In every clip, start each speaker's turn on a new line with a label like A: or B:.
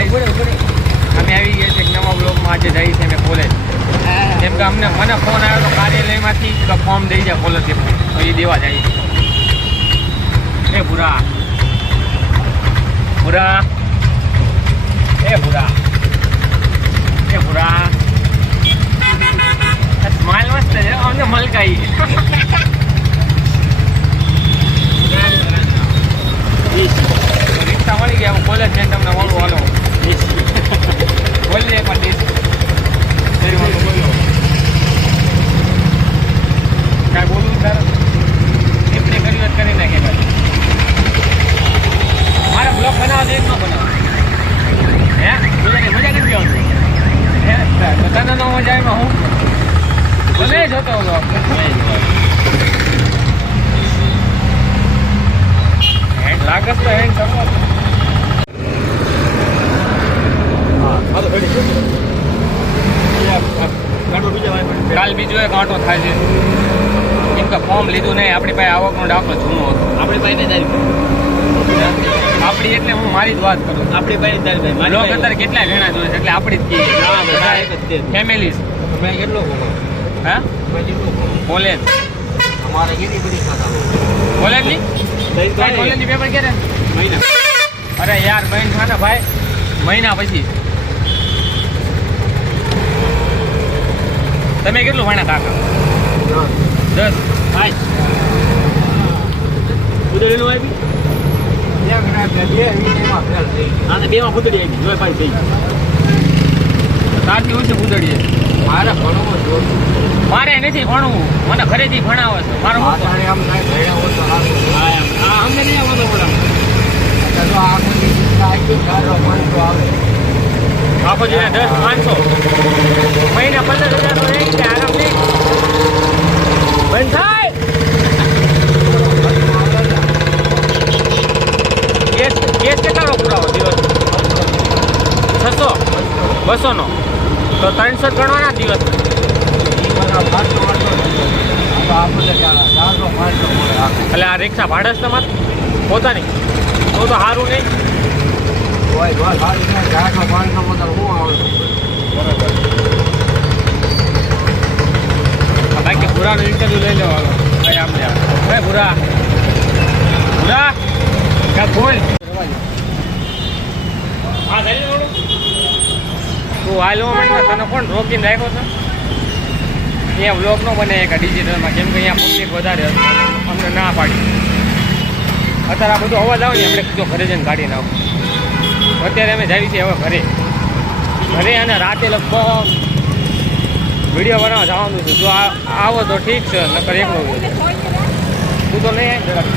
A: અમે આવી ગયા છે નવા બ્લોગમાં આજે જઈ છે અમે કોલેજ કેમ કે અમને મને ફોન આવ્યો તો કાર્યાલયમાંથી ફોર્મ દઈ જાય કોલેજ તો એ દેવા જાય. એ ભૂરા. ભૂરા. એ ભૂરા. એ ભૂરા. સ્માઇલ મસ્ત છે. અમને મલકાઈ. રિક્ષા મળી ગયા કોલેજ જઈને તમને મળું હાલો. બોલી એક વાર દેશી ફરી વાળું બોલો કાંઈ બોલવું સર ટિપ્પણી કરી વાત કરી નાખે ભાઈ મારે બ્લોગ બનાવો છે એક ન બનાવો હે મજા મજા નથી આવતી હે તો તને ન મજા એમાં હું ભલે જોતો બ્લોગ હેન્ડ લાગસ તો હેન્ડ સમજો કાલ બીજો એક આંટો થાય છે. કેમ કે ફોર્મ લીધું નહીં આપણી પાસે આવકનો ડાકો જૂનો હતો.
B: આપણી પાસે તારી
A: આપણી એટલે હું મારી જ વાત કરું.
B: આપણી પાસે તારી ભાઈ
A: લોક અત્યારે કેટલા ઘણા જોઈએ છે એટલે આપણી જ કહીએ ફેમિલી
B: મેં કેટલો
A: હા? કોલેજ.
B: અમારે કેટલી બધી
A: કોલેજની? કોલેજની પેપર ક્યારે?
B: મહિના.
A: અરે યાર બહેન ખાને ભાઈ. મહિના પછી. તમે કેટલું ભણ્યા કાકા? દસ.
B: ભાઈ ઉદડીનું આવી હા બે માં ફૂદડી આવી. જોઈ ભાઈ થઈ
A: તારથી ઓછી ઉદડીએ
B: મારે ભણવું
A: મારે નથી ભણવું. મને ઘરેથી ભણાવે છે. મારો
B: અમને નહીં આવતો બોલા
A: જોઈએ દસ પાંચસો. મહિના પંદર હજાર તો રહી છે આરામથી બંધ થાય. ગેસ ગેસ કેટલાનો દિવસ? છસો. બસોનો. તો ત્રણસો ગણવાના દિવસ. એટલે આ રિક્ષા ભાડે તમારે? પોતાની. તો તો સારું નહીં. બાકી ભૂરાનો ઇન્ટરવ્યુ લઈ લેવાનો. ભાઈ આમ લે. ભાઈ ભૂરા. ભૂરા. કાંઈ બોલ. હા થઈ થોડું તું હાલવા માંડવા તને કોણ રોકીને રાખ્યો છે? અહીંયા વ્લોગ નો બને એક ડિજિટલમાં કેમ કે અહીંયા પબ્લિક વધારે હતી. અમને ના પાડી. અત્યારે આ બધું અવાજ આવે ને એમણે કીધો ઘરે જઈને કાઢી નાખો. અત્યારે અમે જાવી છીએ હવે ઘરે. ઘરે અને રાતે લગભગ વીડિયો બનાવવા જવાનું છે. જો આવો તો ઠીક છે નકર એકલો તું તો નહીં જરાક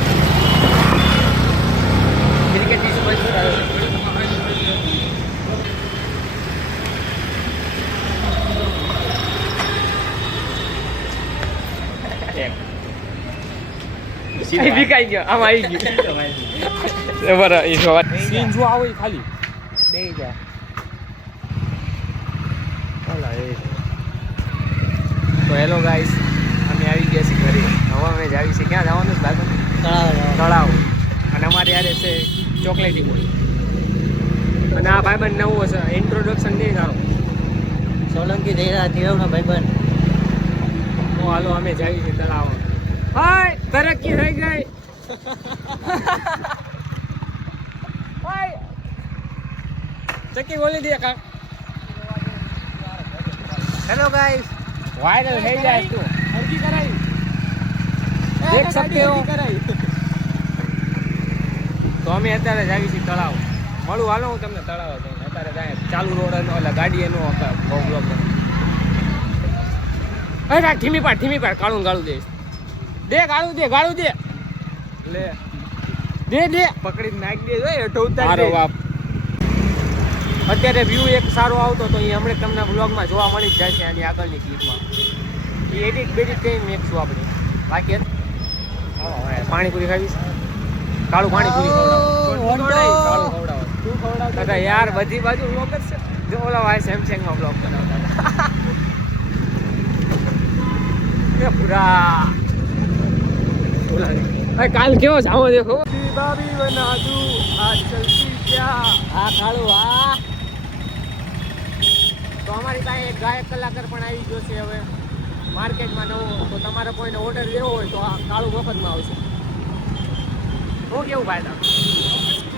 A: વિકાઈ ગયો આમ આવી ગયું. બરાબર સીન જો આવો ખાલી. બે જા તો હેલો ગાઈસ અમે આવી ગયા છીએ ઘરે. હવે અમે જ આવી છીએ. ક્યાં જવાનું છે ભાઈબંધ તળાવ. અને અમારે યારે છે ચોકલેટી બોલ. અને આ ભાઈબંધ નવું હશે ઇન્ટ્રોડક્શન નહીં સારું
B: સોલંકી રહ્યા દેવના ભાઈબંધ.
A: તો હાલો અમે જઈએ છીએ તળાવ. હાય! તરક્કી થઈ ગઈ હાય ચકી બોલી દે કા
B: હેલો ગાઈસ
A: વાયરલ થઈ જાય તું. અરજી કરાઈ દેખ સકતે હો તો અમે અત્યારે જાવી છીએ તળાવ. મળું હાલો હું તમને તળાવ જઈને. અત્યારે જાય ચાલુ રોડ નો એટલે ગાડી એનો બહુ બ્લોક અરે ઠીમી પાડ ધીમી પાડ કાળું ગાળું દે. દે ગાળું દે ગાળું દે. લે. દે દે.
B: પકડી નાખી દે જો હેઠો
A: ઉતારી દે. બાપ. અત્યારે વ્યૂ એક સારો આવતો તો એ હમણાં તમને બ્લોગમાં જોવા મળી જ જાય છે આની આગળની ક્લિપમાં એ એડિટ બેડિટ કરીને મેકશું આપણે. બાકી પાણીપુરી ખાવીશ કાળું પાણીપુરી યાર બધી બાજુ બ્લોગ જ છે. ઓલા ભાઈ સેમસંગમાં બ્લોગ બનાવતા પૂરા. કાલ કેવો જાવો દેખો. બાબી બના દું આજ ચલતી ક્યાં?
B: આ કાળું આ.
A: અમારી પાસે એક ગાયક કલાકાર પણ આવી ગયો છે હવે માર્કેટમાં નવો. તો તમારે કોઈને ઓર્ડર લેવો હોય તો આ કાળું મફતમાં આવશે. શું કેવું ભાઈ તમે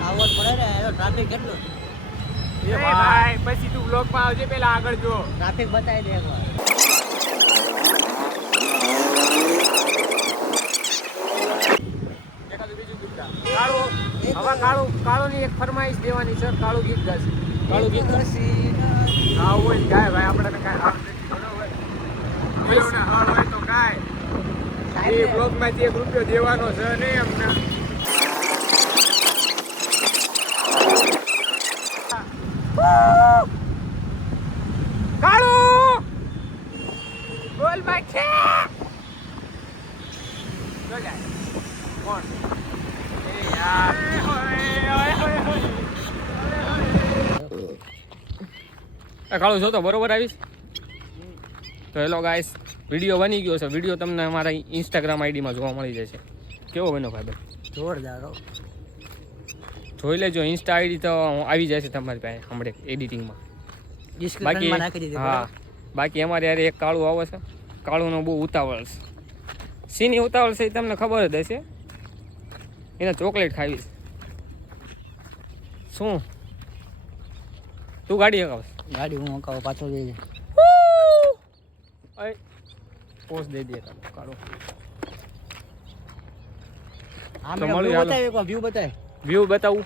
B: આવો જ પડે ને એનો ટ્રાફિક કેટલું?
A: એ ભાઈ પછી તું બ્લોગમાં આવજે પેલા આગળ જો.
B: ટ્રાફિક બતાવી દે એકવાર
A: બીજું ગીત ગા. કાળું હવે કાળું કાળુની એક ફરમાઈશ દેવાની છે કાળું ગીત ગાશે. કાળું ગીત ગાશે. હા હોય ને ભાઈ આપણે તો કાંઈ હાર નથી પેલોને હાર હોય તો કાંઈ. એ એક રૂપિયો દેવાનો છે નહીં અમને કાળું! બોલ છે. કોણ? એ યાર. કાળું જોતો બરોબર આવીશ? તો હેલો ગાઈસ વીડિયો બની ગયો છે. વીડિયો તમને અમારા ઇન્સ્ટાગ્રામ આઈડીમાં જોવા મળી જશે. કેવો બન્યો ભાઈ
B: જોરદાર
A: જોઈ લેજો ઇન્સ્ટા આઈડી તો આવી જશે તમારી પાસે હમણાં એડિટિંગમાં બાકી હા બાકી અમારે યારે એક કાળું આવે છે. કાળુંનો બહુ ઉતાવળ છે. સીની ઉતાવળ છે એ તમને ખબર જ હશે. એને ચોકલેટ ખાવી શું? તું ગાડી હકાવશ
B: ગાડી હું હકાવો પાછો જઈ
A: પોસ્ટ દઈ દે મળી
B: વ્યૂ બતાવું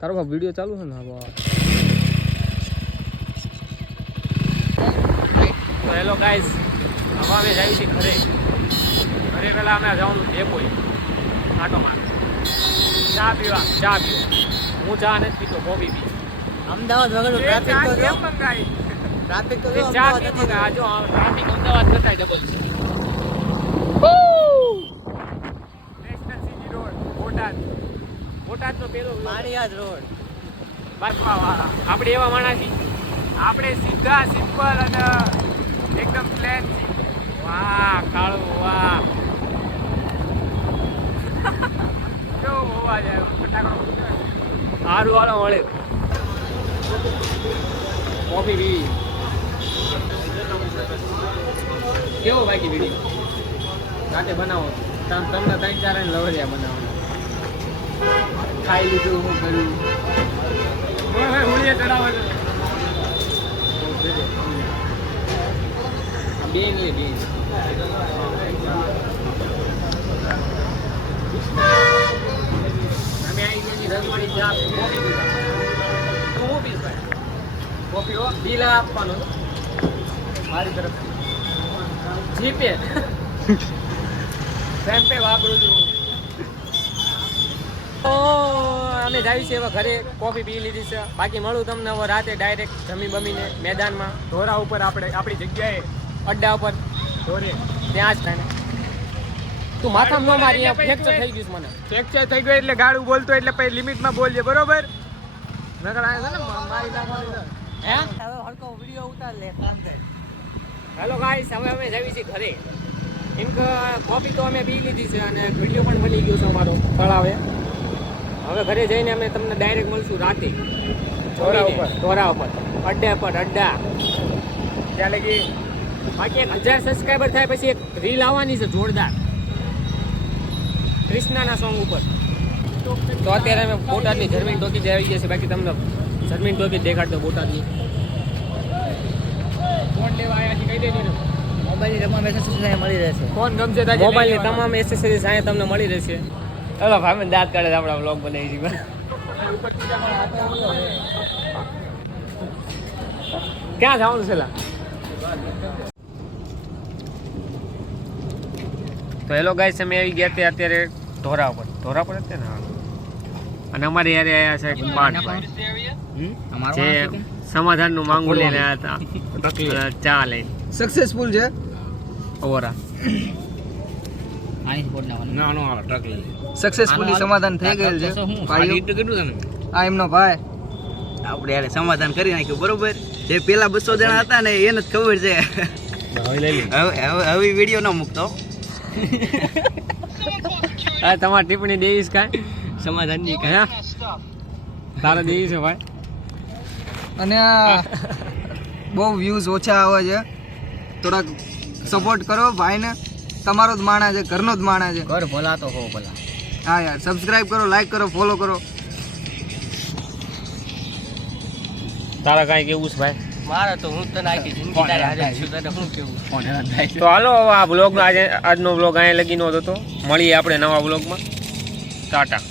A: તારો વીડિયો ચાલુ છે ને હા તો હેલો ગાઈઝ હવે અમે જઈએ છીએ ઘરે. ઘરે પહેલાં અમે જવાનું ડેપોએ. આટો માર ચા પીવા ચા પીવા. હું ચા નથી પીતો કોફી પી.
B: અમદાવાદ વગર ટ્રાફિક તો જો. ટ્રાફિક તો જો
A: ચા પી? આ જો ટ્રાફિક અમદાવાદ કરતા ડબલ છે. National city road Botad. બોટાદનો પેલો
B: માળિયાદ રોડ.
A: વાળા આપણે એવા માણસ છીએ. આપણે સીધા સિમ્પલ અને એકદમ પ્લેન છીએ. વાહ કાળું વાહ. કેવો હોવા જાય ફટાકડો સારું વાળો. મળે કોફી પીવી કેવો બાકી વીડિયો રાતે બનાવો. તમ- તમને ત્રણ ચાર લવરિયા બનાવો ખાઈ લીધું, હું કર્યું. હુળીએ ચડાવે છે બે ને બે. અમે હું પીશ કોફી હો બિલ આપવાનું. મારી તરફ જીપે સેમ્પે વાપરું છું અમે જાવી છે હવે ઘરે કોફી પી લીધી છે બાકી મળું તમને હવે રાતે ડાયરેક્ટ જમી બમીને મેદાનમાં ઢોરા ઉપર આપણે આપણી જગ્યાએ અડ્ડા ઉપર ઢોરે ત્યાં જ થાય તું માથામાં ન મારી ફ્રેક્ચર થઈ ગયું મને. ફ્રેક્ચર થઈ ગયું એટલે ગાડું બોલતો એટલે પછી લિમિટમાં બોલજે બરોબર? નકર આ છે ને મારી નાખવાની હે?
B: હવે હલકો વિડિયો ઉતાર લે
A: હેલો ગાઈસ હવે અમે જઈએ છીએ ઘરે. એમ કે કોફી તો અમે પી લીધી છે અને વીડિયો પણ બની ગયો છે અમારો તળાવે. હવે ઘરે જઈને અમે તમને ડાયરેક્ટ મળશું રાતે.
B: ચોરા ઉપર.
A: ચોરા ઉપર. અડ્ડા પર અડ્ડા. ત્યાં લગી બાકી એક હજાર સબસ્ક્રાઈબર થાય પછી એક રીલ આવવાની છે જોરદાર. કૃષ્ણાના સોંગ ઉપર. તો અત્યારે અમે બોટાદની જર્મીન ટોકી આવી ગયા છે બાકી તમને જર્મીન ટોકી દેખાડતો બોટાદની. ફોન લેવા આવ્યા છે? કઈ દે દીધું
B: મોબાઈલ તમામ એસેસરીઝ મળી રહેશે
A: ફોન ગમશે તો મોબાઈલની તમામ એસેસરીઝ અહીંયા તમને મળી રહેશે હલો ભાઈ દાંત કાઢે છે આપણા બ્લોગ બનાવી છે. ક્યાં જવાનું છે તો હેલો ગાઈસ અમે આવી ગયા તે અત્યારે ઢોરા ઉપર ધોરા પર અત્યારે ને? અને અમારે યારે આવ્યા છે પાઠભાઈ જે સમાધાનનું માંગુ લઈને આવ્યા હતા. ચા
C: સક્સેસફુલ છે?
A: ઓરા
D: સક્સેસફુલી સમાધાન થઈ ગયેલ છે. આ એમનો ભાઈ.
C: આપણે યાર સમાધાન કરી નાખ્યું બરોબર? જે પેલા બસો જણા હતા ને એને જ ખબર છે. હવે વીડિયો ન મૂકતો.
A: આ તમારી ટિપ્પણી દેવીશ કાંઈ?
C: સમાધાનની
A: હે તારે દેવી છે ભાઈ?
D: અને બહુ વ્યૂઝ ઓછા આવે છે. થોડાક સપોર્ટ કરો ભાઈને. તમારો જ માણા છે ઘરનો જ માણા છે.
B: ઘર ભલા તો હો ભલા.
D: હા યાર સબસ્ક્રાઇબ કરો લાઈક કરો ફોલો કરો.
A: તારા કાંઈ કેવું છે ભાઈ?
B: મારે તો હું તને આખી જિંદગી તારે હારે છું તને શું કેવું?
A: તો હાલો આ બ્લોગ આજે આજનો બ્લોગ અહીંયા લગીનો હતો. મળીએ આપણે નવા બ્લોગમાં ટાટા.